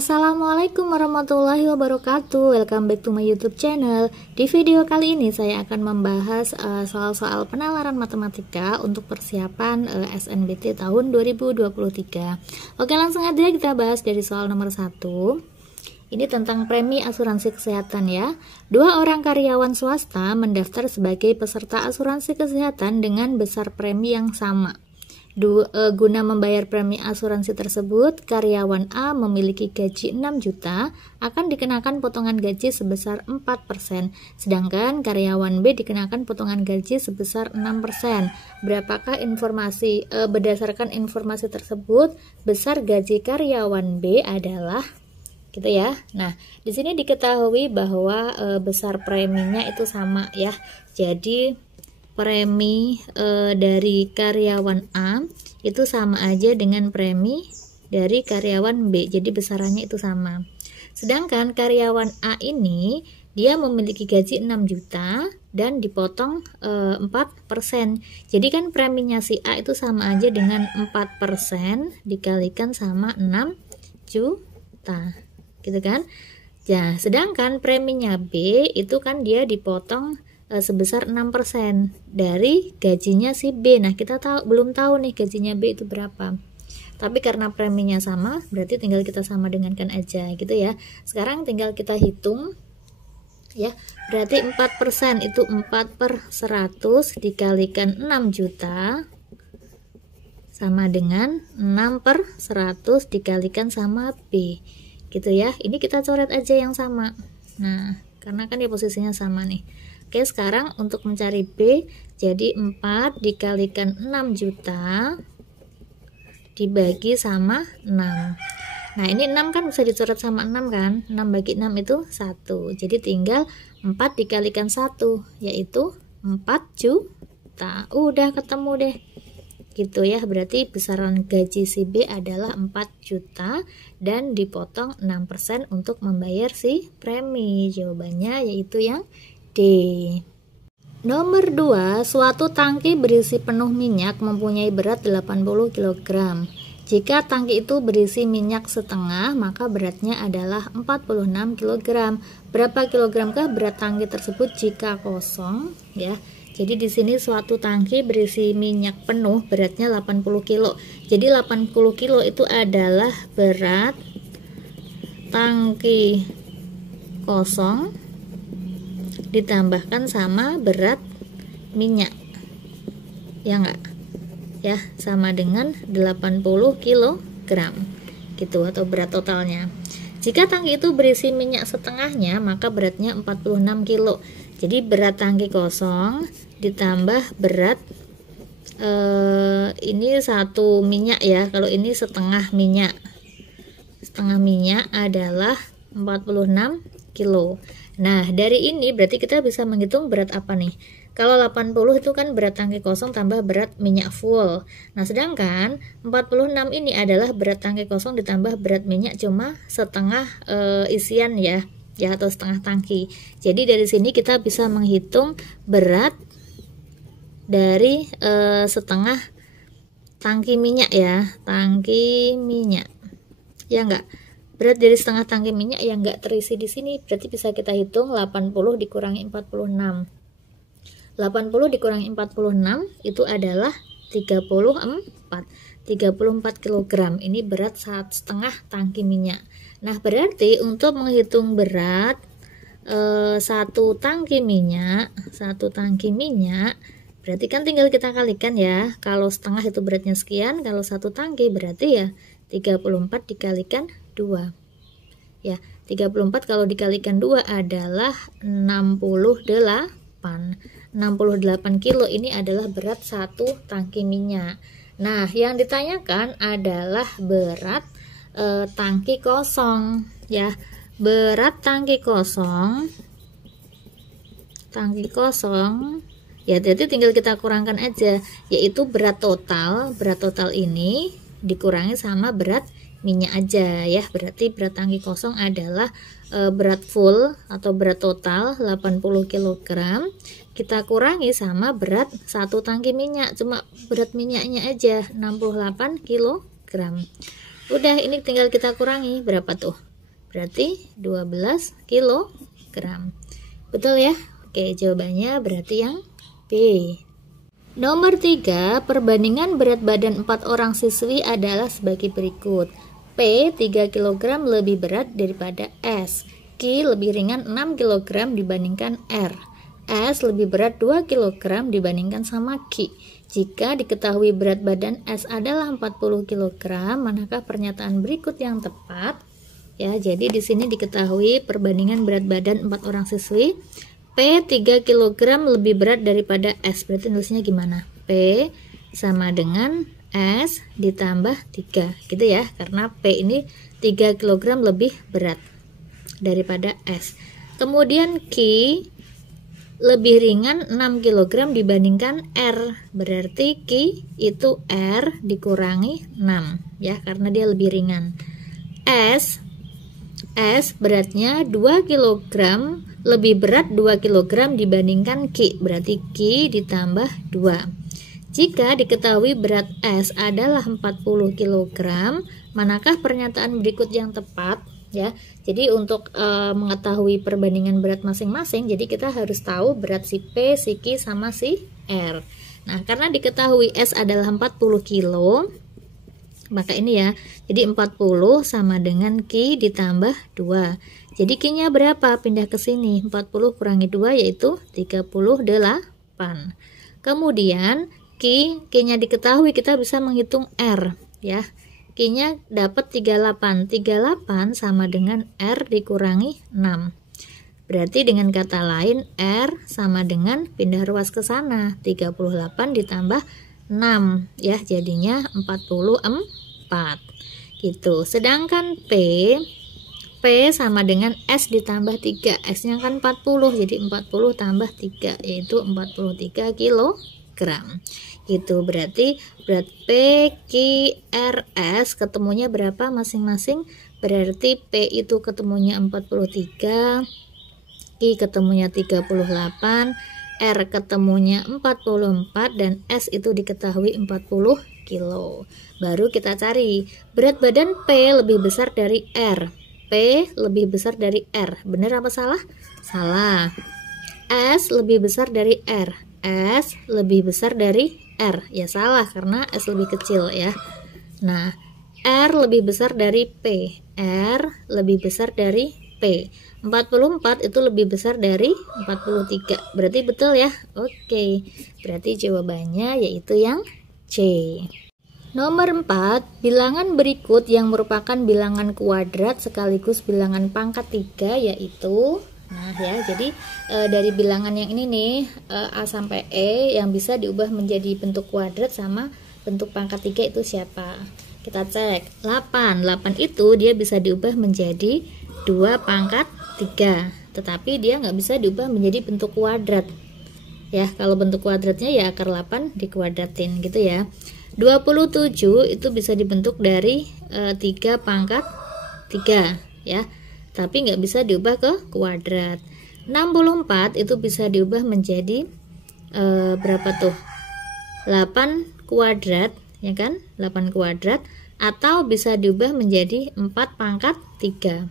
Assalamualaikum warahmatullahi wabarakatuh. Welcome back to my YouTube channel. Di video kali ini saya akan membahas soal-soal penalaran matematika untuk persiapan SNBT tahun 2023. Oke, langsung aja kita bahas dari soal nomor 1. Ini tentang premi asuransi kesehatan ya. 2 orang karyawan swasta mendaftar sebagai peserta asuransi kesehatan dengan besar premi yang sama. Guna membayar premi asuransi tersebut, karyawan A memiliki gaji 6 juta, akan dikenakan potongan gaji sebesar 4%, sedangkan karyawan B dikenakan potongan gaji sebesar 6%. Berapakah informasi berdasarkan informasi tersebut, besar gaji karyawan B adalah gitu ya. Nah, di sini diketahui bahwa besar preminya itu sama ya. Jadi premi dari karyawan A itu sama aja dengan premi dari karyawan B, jadi besarannya itu sama. Sedangkan karyawan A ini dia memiliki gaji 6 juta dan dipotong 4%. Jadi kan preminya si A itu sama aja dengan 4% dikalikan sama 6 juta, gitu kan. Ya, sedangkan preminya B itu kan dia dipotong sebesar 6% dari gajinya si B. Nah, kita belum tahu nih gajinya B itu berapa. Tapi karena preminya sama, berarti tinggal kita sama dengankan aja gitu ya. Sekarang tinggal kita hitung ya. Berarti 4% itu 4/100 dikalikan 6 juta sama dengan 6/100 dikalikan sama B. Gitu ya. Ini kita coret aja yang sama. Nah, karena kan dia posisinya sama nih. Oke, sekarang untuk mencari B, jadi 4 dikalikan 6 juta dibagi sama 6. Nah, ini 6 kan bisa dicoret sama 6 kan? 6 bagi 6 itu 1. Jadi tinggal 4 dikalikan 1, yaitu 4 juta. Udah ketemu deh. Gitu ya, berarti besaran gaji si B adalah 4 juta dan dipotong 6% untuk membayar si premi. Jawabannya yaitu yang D. Nomor 2, suatu tangki berisi penuh minyak mempunyai berat 80 kg. Jika tangki itu berisi minyak setengah, maka beratnya adalah 46 kg. Berapa kilogramkah berat tangki tersebut jika kosong? Ya. Jadi di sini suatu tangki berisi minyak penuh, beratnya 80 kg. Jadi 80 kg itu adalah berat tangki kosong ditambahkan sama berat minyak, ya enggak ya, sama dengan 80 kg gitu, atau berat totalnya. Jika tangki itu berisi minyak setengahnya, maka beratnya 46 kg. Jadi berat tangki kosong ditambah berat ini satu minyak ya, kalau ini setengah minyak adalah 46 kg. Nah, dari ini berarti kita bisa menghitung berat apa nih? Kalau 80 itu kan berat tangki kosong tambah berat minyak full. Nah, sedangkan 46 ini adalah berat tangki kosong ditambah berat minyak cuma setengah isian ya, atau setengah tangki. Jadi dari sini kita bisa menghitung berat dari setengah tangki minyak ya, tangki minyak. Ya enggak? Berat dari setengah tangki minyak yang enggak terisi di sini, berarti bisa kita hitung 80 dikurangi 46. 80 dikurangi 46 itu adalah 34 kg. Ini berat setengah tangki minyak. Nah, berarti untuk menghitung berat satu tangki minyak, berarti kan tinggal kita kalikan ya. Kalau setengah itu beratnya sekian, kalau satu tangki berarti ya 34 dikalikan 2. Ya, 34 kalau dikalikan 2 adalah 68. 68 kilo ini adalah berat satu tangki minyak. Nah, yang ditanyakan adalah berat tangki kosong ya. Berat tangki kosong ya, jadi tinggal kita kurangkan aja, yaitu berat total ini dikurangi sama berat minyak aja ya. Berarti berat tangki kosong adalah berat full atau berat total 80 kg kita kurangi sama berat satu tangki minyak, cuma berat minyaknya aja 68 kg. Udah, ini tinggal kita kurangi berapa tuh? berarti 12 kilogram. Betul ya? Oke, jawabannya berarti yang B. Nomor 3, perbandingan berat badan 4 orang siswi adalah sebagai berikut. P 3 kg lebih berat daripada S. Q lebih ringan 6 kg dibandingkan R. S lebih berat 2 kg dibandingkan sama Q. Jika diketahui berat badan S adalah 40 kg, manakah pernyataan berikut yang tepat? Ya, jadi di sini diketahui perbandingan berat badan 4 orang siswi. P 3 kg lebih berat daripada S. Berarti nulisnya gimana? P sama dengan S ditambah 3 gitu ya, karena P ini 3 kg lebih berat daripada S. Kemudian Q lebih ringan 6 kg dibandingkan R, berarti Q itu R dikurangi 6 ya, karena dia lebih ringan. S beratnya 2 kg lebih berat 2 kg dibandingkan Q, berarti Q ditambah 2. Jika diketahui berat S adalah 40 kg, manakah pernyataan berikut yang tepat? Ya, jadi untuk mengetahui perbandingan berat masing-masing, jadi kita harus tahu berat si P, si Q, sama si R. Nah, karena diketahui S adalah 40 kg, maka ini ya, jadi 40 sama dengan Q ditambah 2. Jadi Q-nya berapa? Pindah ke sini, 40 kurangi 2 yaitu 38. Kemudian Q-nya diketahui, kita bisa menghitung R ya. Q-nya dapat 38. 38 sama dengan R dikurangi 6. Berarti dengan kata lain R sama dengan pindah ruas ke sana, 38 ditambah 6 ya, jadinya 44. Gitu. Sedangkan P sama dengan S ditambah 3. S-nya kan 40, jadi 40 tambah 3 yaitu 43 kilogram. Gitu, berarti berat P, Q, R, S ketemunya berapa masing-masing? Berarti P itu ketemunya 43, Q ketemunya 38, R ketemunya 44, dan S itu diketahui 40 kilo. Baru kita cari berat badan P lebih besar dari R. P lebih besar dari R. Benar apa salah? Salah. S lebih besar dari R. S lebih besar dari R. Ya salah, karena S lebih kecil ya. Nah, R lebih besar dari P. R lebih besar dari P. 44 itu lebih besar dari 43. Berarti betul ya? Oke. Berarti jawabannya yaitu yang C. Nomor 4, bilangan berikut yang merupakan bilangan kuadrat sekaligus bilangan pangkat 3 yaitu, nah ya, jadi dari bilangan yang ini nih, A sampai E yang bisa diubah menjadi bentuk kuadrat sama bentuk pangkat 3 itu siapa? Kita cek. 8 itu dia bisa diubah menjadi 2 pangkat 3, tetapi dia nggak bisa diubah menjadi bentuk kuadrat ya. Kalau bentuk kuadratnya ya akar 8 dikuadratin gitu ya. 27 itu bisa dibentuk dari 3 pangkat 3 ya, tapi nggak bisa diubah ke kuadrat. 64 itu bisa diubah menjadi berapa tuh? 8 kuadrat ya kan, 8 kuadrat, atau bisa diubah menjadi 4 pangkat 3.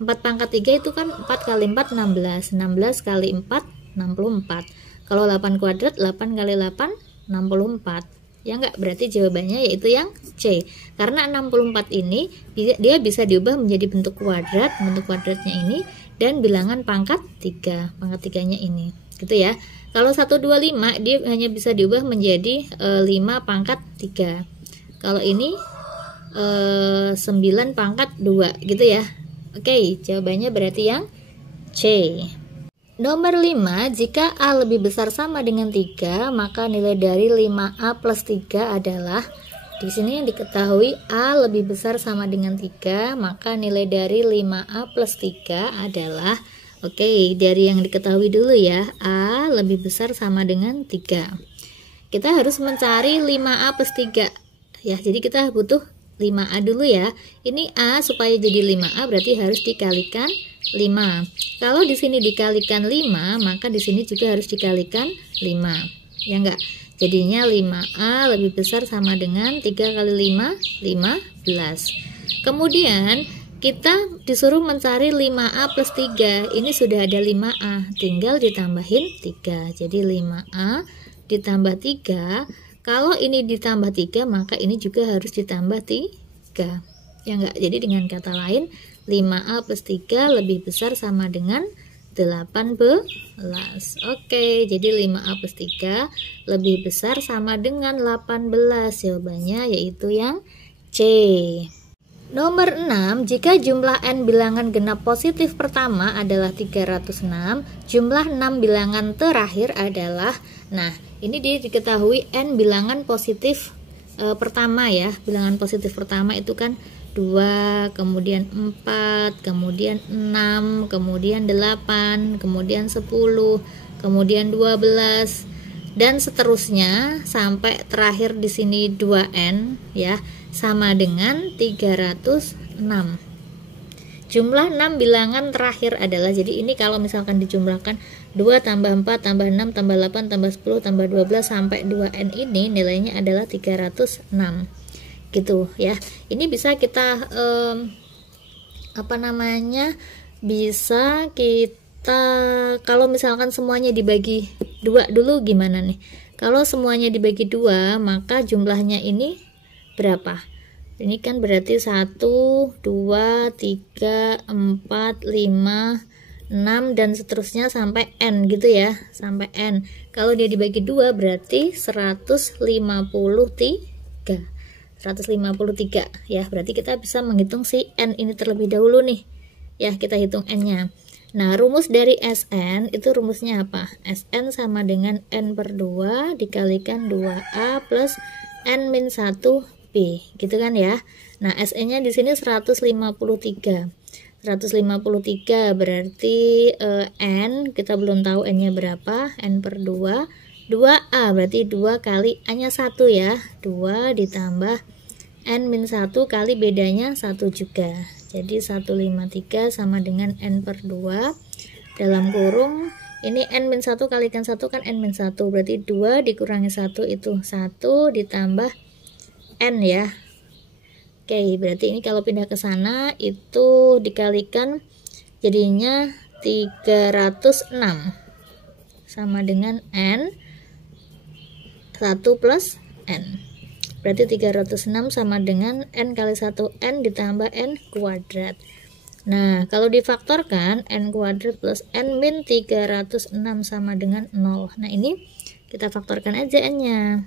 4 pangkat 3 itu kan 4 kali 4 16, 16 kali 4 64. Kalau 8 kuadrat 8 kali 8 64. Ya enggak, berarti jawabannya yaitu yang C. Karena 64 ini dia bisa diubah menjadi bentuk kuadratnya ini, dan bilangan pangkat 3, pangkat 3-nya ini. Gitu ya. Kalau 125 dia hanya bisa diubah menjadi 5 pangkat 3. Kalau ini 9 pangkat 2 gitu ya. Oke, jawabannya berarti yang C. Nomor 5, jika A lebih besar sama dengan 3, maka nilai dari 5A plus 3 adalah, di sini yang diketahui A lebih besar sama dengan 3, maka nilai dari 5A plus 3 adalah, oke, dari yang diketahui dulu ya, A lebih besar sama dengan 3. Kita harus mencari 5A plus 3. Ya, jadi kita butuh 5A dulu ya. Ini A supaya jadi 5A berarti harus dikalikan 5. Kalau di sini dikalikan 5, maka di sini juga harus dikalikan 5. Ya enggak? Jadinya 5A lebih besar sama dengan 3 kali 5, 15. Kemudian kita disuruh mencari 5A plus 3. Ini sudah ada 5A, tinggal ditambahin 3. Jadi 5A ditambah 3. Kalau ini ditambah 3, maka ini juga harus ditambah 3. Ya enggak? Jadi dengan kata lain, 5A plus 3 lebih besar sama dengan 18. Oke, jadi 5A plus 3 lebih besar sama dengan 18. Jawabannya yaitu yang C. Nomor 6, jika jumlah n bilangan genap positif pertama adalah 306, jumlah 6 bilangan terakhir adalah, nah ini diketahui n bilangan positif pertama ya. Bilangan positif pertama itu kan 2, kemudian 4, kemudian 6, kemudian 8, kemudian 10, kemudian 12, dan seterusnya sampai terakhir di sini 2n ya, sama dengan 306. Jumlah 6 bilangan terakhir adalah, jadi ini kalau misalkan dijumlahkan 2 tambah 4 tambah 6 tambah 8 tambah 10 tambah 12 sampai 2n, ini nilainya adalah 306 gitu ya. Ini bisa kita bisa kita kalau misalkan semuanya dibagi 2 dulu gimana nih? Kalau semuanya dibagi 2, maka jumlahnya ini berapa? Ini kan berarti 1, 2, 3, 4, 5, 6 dan seterusnya sampai n gitu ya, sampai n. Kalau dia dibagi 2 berarti 153 ya. Berarti kita bisa menghitung si n ini terlebih dahulu nih. Ya, kita hitung n-nya. Nah, rumus dari Sn itu rumusnya apa? Sn sama dengan n per 2 dikalikan 2A plus n min 1B, gitu kan ya. Nah, Sn-nya di sini 153. 153 berarti n, kita belum tahu n-nya berapa, n per 2. 2A berarti 2 kali A-nya 1 ya. 2 ditambah n min 1 kali bedanya 1 juga. Jadi 153 sama dengan n per 2 dalam kurung ini n min 1 kalikan 1 kan n min 1, berarti 2 dikurangi 1 itu 1 ditambah n ya. Oke, berarti ini kalau pindah ke sana itu dikalikan jadinya 306 sama dengan n 1 plus n. Berarti 306 sama dengan n kali 1n ditambah n kuadrat. Nah, kalau difaktorkan n kuadrat plus n min 306 sama dengan 0. Nah, ini kita faktorkan aja n-nya.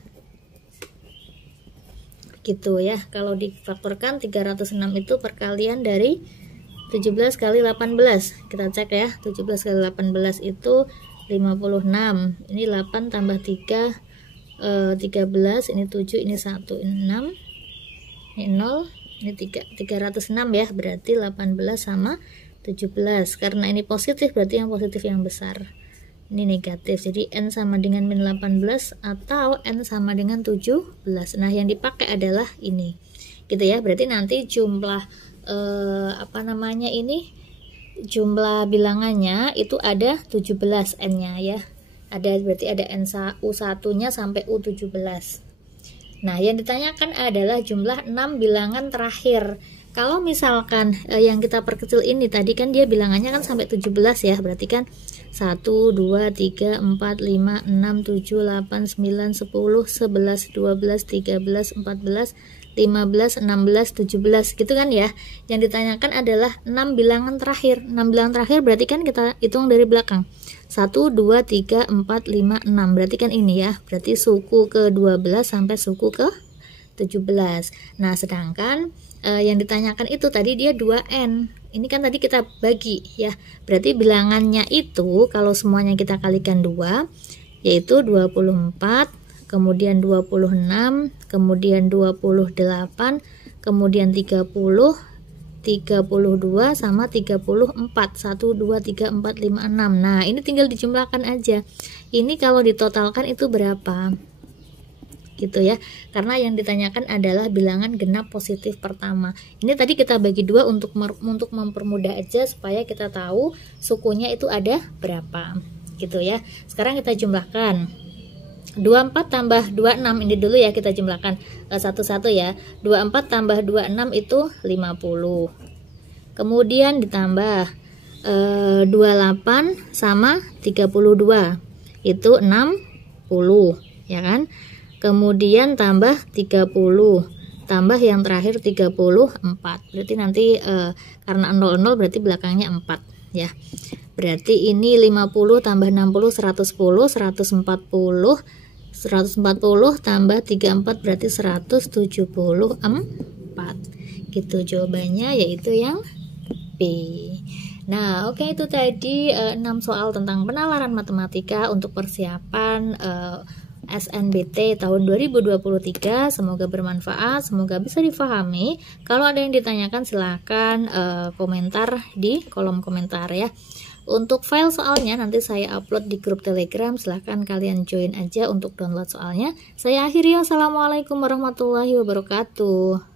Gitu ya. Kalau difaktorkan 306 itu perkalian dari 17 kali 18. Kita cek ya. 17 kali 18 itu 56. Ini 8 tambah 3 13, ini 7, ini 1, ini 6, ini 0, ini 3, 306 ya, berarti 18 sama 17. Karena ini positif, berarti yang positif yang besar. Ini negatif, jadi n sama dengan min 18 atau n sama dengan 17. Nah, yang dipakai adalah ini. Gitu ya, berarti nanti jumlah jumlah bilangannya itu ada 17 n-nya ya. Berarti ada U1-nya sampai U17. Nah, yang ditanyakan adalah jumlah 6 bilangan terakhir. Kalau misalkan yang kita perkecil ini tadi kan dia bilangannya kan sampai 17 ya. Berarti kan 1, 2, 3, 4, 5, 6, 7, 8, 9, 10, 11, 12, 13, 14, 15, 16, 17 gitu kan ya. Yang ditanyakan adalah 6 bilangan terakhir. 6 bilangan terakhir berarti kan kita hitung dari belakang. 1, 2, 3, 4, 5, 6. Berarti kan ini ya. Berarti suku ke 12 sampai suku ke 17. Nah, sedangkan yang ditanyakan itu tadi dia 2n. Ini kan tadi kita bagi ya. Berarti bilangannya itu kalau semuanya kita kalikan 2 yaitu 24, kemudian 26, kemudian 28, kemudian 30, 32 sama 34. 1, 2, 3, 4, 5, 6. Nah, ini tinggal dijumlahkan aja. Ini kalau ditotalkan itu berapa? Gitu ya. Karena yang ditanyakan adalah bilangan genap positif pertama. Ini tadi kita bagi 2 untuk mempermudah aja supaya kita tahu sukunya itu ada berapa. Gitu ya. Sekarang kita jumlahkan. 24 tambah 26 ini dulu ya, kita jumlahkan satu-satu ya. 24 tambah 26 itu 50. kemudian ditambah 28 sama 32 itu 60 ya kan, kemudian tambah 30 tambah yang terakhir 34, berarti nanti karena 00 berarti belakangnya 4 ya, berarti ini 50 tambah 60 110, 140 tambah 34 berarti 174 gitu jawabannya, yaitu yang B. Nah oke, itu tadi 6 soal tentang penalaran matematika untuk persiapan SNBT tahun 2023. Semoga bermanfaat, semoga bisa difahami. Kalau ada yang ditanyakan silahkan komentar di kolom komentar ya. Untuk file soalnya nanti saya upload di grup Telegram, silahkan kalian join aja untuk download soalnya. Saya akhiri, wassalamualaikum warahmatullahi wabarakatuh.